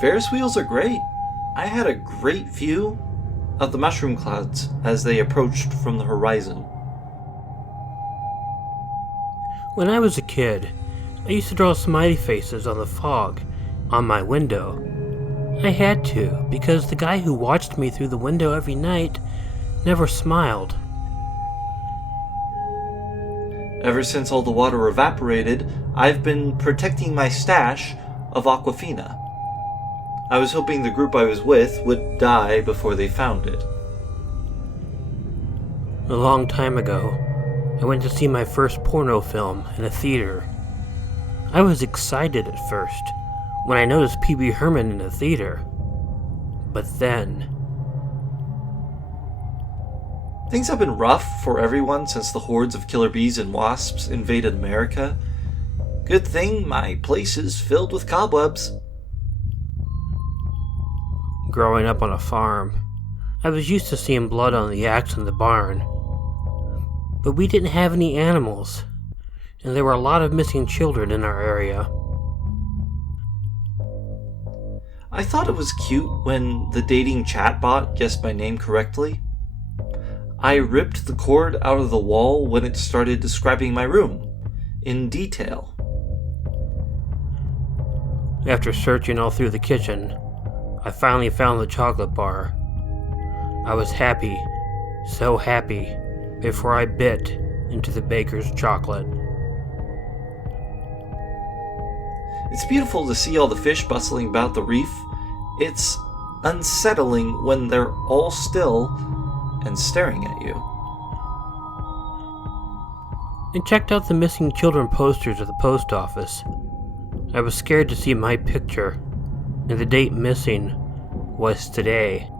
Ferris wheels are great. I had a great view of the mushroom clouds as they approached from the horizon. When I was a kid, I used to draw smiley faces on the fog on my window. I had to, because the guy who watched me through the window every night never smiled. Ever since all the water evaporated, I've been protecting my stash of Aquafina. I was hoping the group I was with would die before they found it. A long time ago, I went to see my first porno film in a theater. I was excited at first when I noticed Pee-wee Herman in the theater. But then... Things have been rough for everyone since the hordes of killer bees and wasps invaded America. Good thing my place is filled with cobwebs. Growing up on a farm, I was used to seeing blood on the axe in the barn. But we didn't have any animals, and there were a lot of missing children in our area. I thought it was cute when the dating chatbot guessed my name correctly. I ripped the cord out of the wall when it started describing my room in detail. After searching all through the kitchen, I finally found the chocolate bar. I was happy, so happy, before I bit into the baker's chocolate. It's beautiful to see all the fish bustling about the reef. It's unsettling when they're all still and staring at you. I checked out the missing children posters at the post office. I was scared to see my picture, and the date missing was today.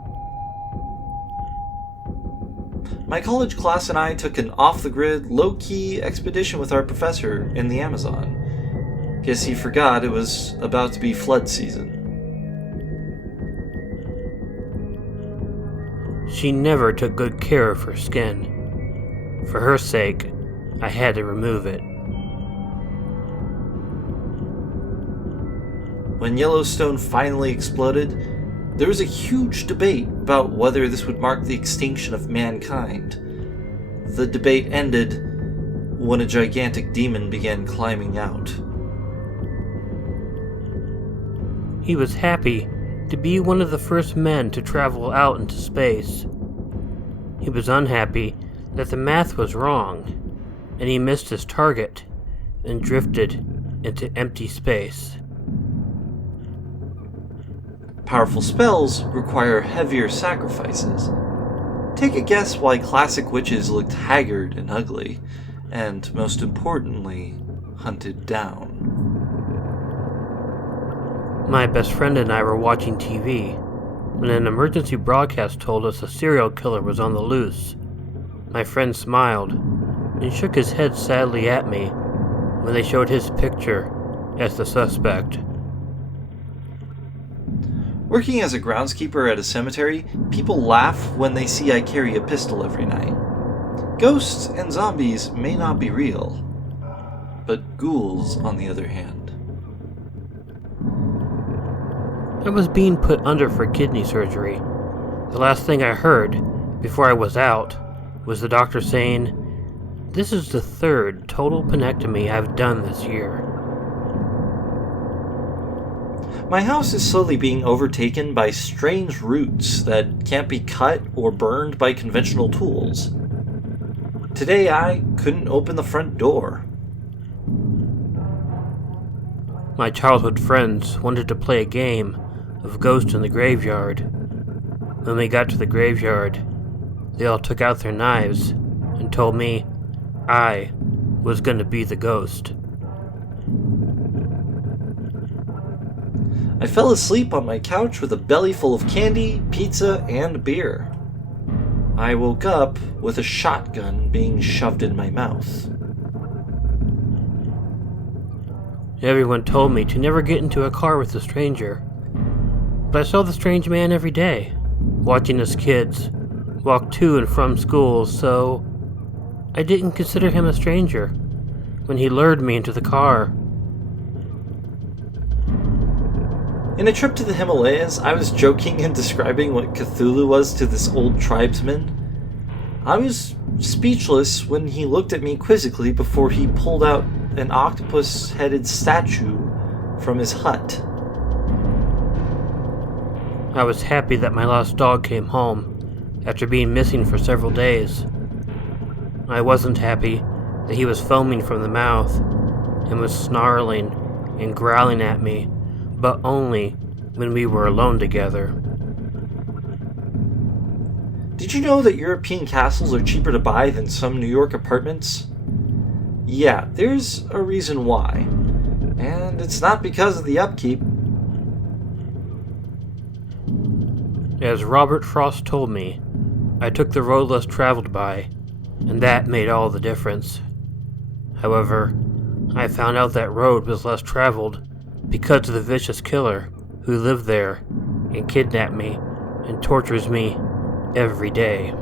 My college class and I took an off-the-grid, low-key expedition with our professor in the Amazon. Guess he forgot it was about to be flood season. She never took good care of her skin. For her sake, I had to remove it. When Yellowstone finally exploded, there was a huge debate about whether this would mark the extinction of mankind. The debate ended when a gigantic demon began climbing out. He was happy to be one of the first men to travel out into space. He was unhappy that the math was wrong, and he missed his target and drifted into empty space. Powerful spells require heavier sacrifices. Take a guess why classic witches looked haggard and ugly, and most importantly, hunted down. My best friend and I were watching TV when an emergency broadcast told us a serial killer was on the loose. My friend smiled and shook his head sadly at me when they showed his picture as the suspect. Working as a groundskeeper at a cemetery, people laugh when they see I carry a pistol every night. Ghosts and zombies may not be real, but ghouls, on the other hand. I was being put under for kidney surgery. The last thing I heard before I was out was the doctor saying, "This is the third total penectomy I've done this year." My house is slowly being overtaken by strange roots that can't be cut or burned by conventional tools. Today I couldn't open the front door. My childhood friends wanted to play a game of Ghost in the Graveyard. When we got to the graveyard, they all took out their knives and told me I was going to be the ghost. I fell asleep on my couch with a belly full of candy, pizza, and beer. I woke up with a shotgun being shoved in my mouth. Everyone told me to never get into a car with a stranger. But I saw the strange man every day, watching his kids walk to and from school, so I didn't consider him a stranger when he lured me into the car. In a trip to the Himalayas, I was joking and describing what Cthulhu was to this old tribesman. I was speechless when he looked at me quizzically before he pulled out an octopus-headed statue from his hut. I was happy that my lost dog came home after being missing for several days. I wasn't happy that he was foaming from the mouth and was snarling and growling at me, but only when we were alone together. Did you know that European castles are cheaper to buy than some New York apartments? Yeah, there's a reason why. And it's not because of the upkeep. As Robert Frost told me, I took the road less traveled by, and that made all the difference. However, I found out that road was less traveled because of the vicious killer who lived there and kidnapped me and tortures me every day.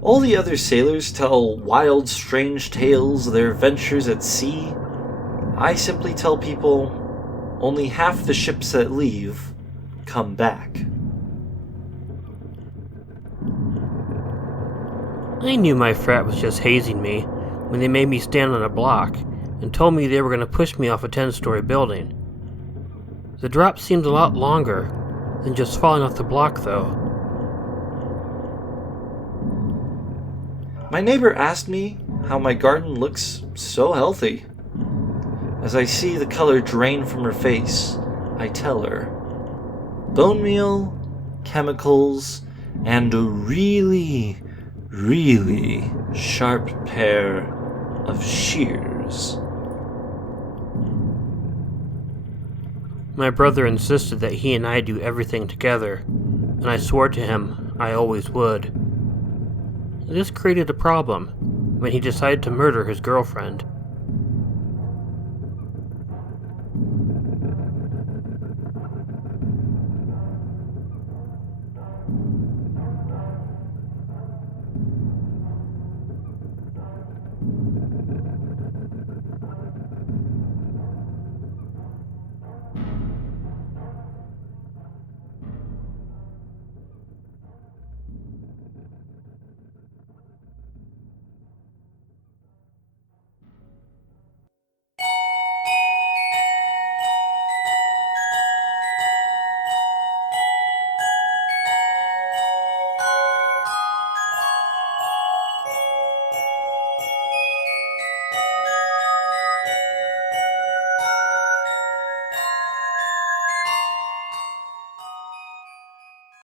All the other sailors tell wild, strange tales of their adventures at sea. I simply tell people only half the ships that leave come back. I knew my frat was just hazing me when they made me stand on a block and told me they were going to push me off a 10-story building. The drop seemed a lot longer than just falling off the block, though. My neighbor asked me how my garden looks so healthy. As I see the color drain from her face, I tell her, bone meal, chemicals, and a really, really sharp pair of shears. My brother insisted that he and I do everything together, and I swore to him I always would. This created a problem when he decided to murder his girlfriend.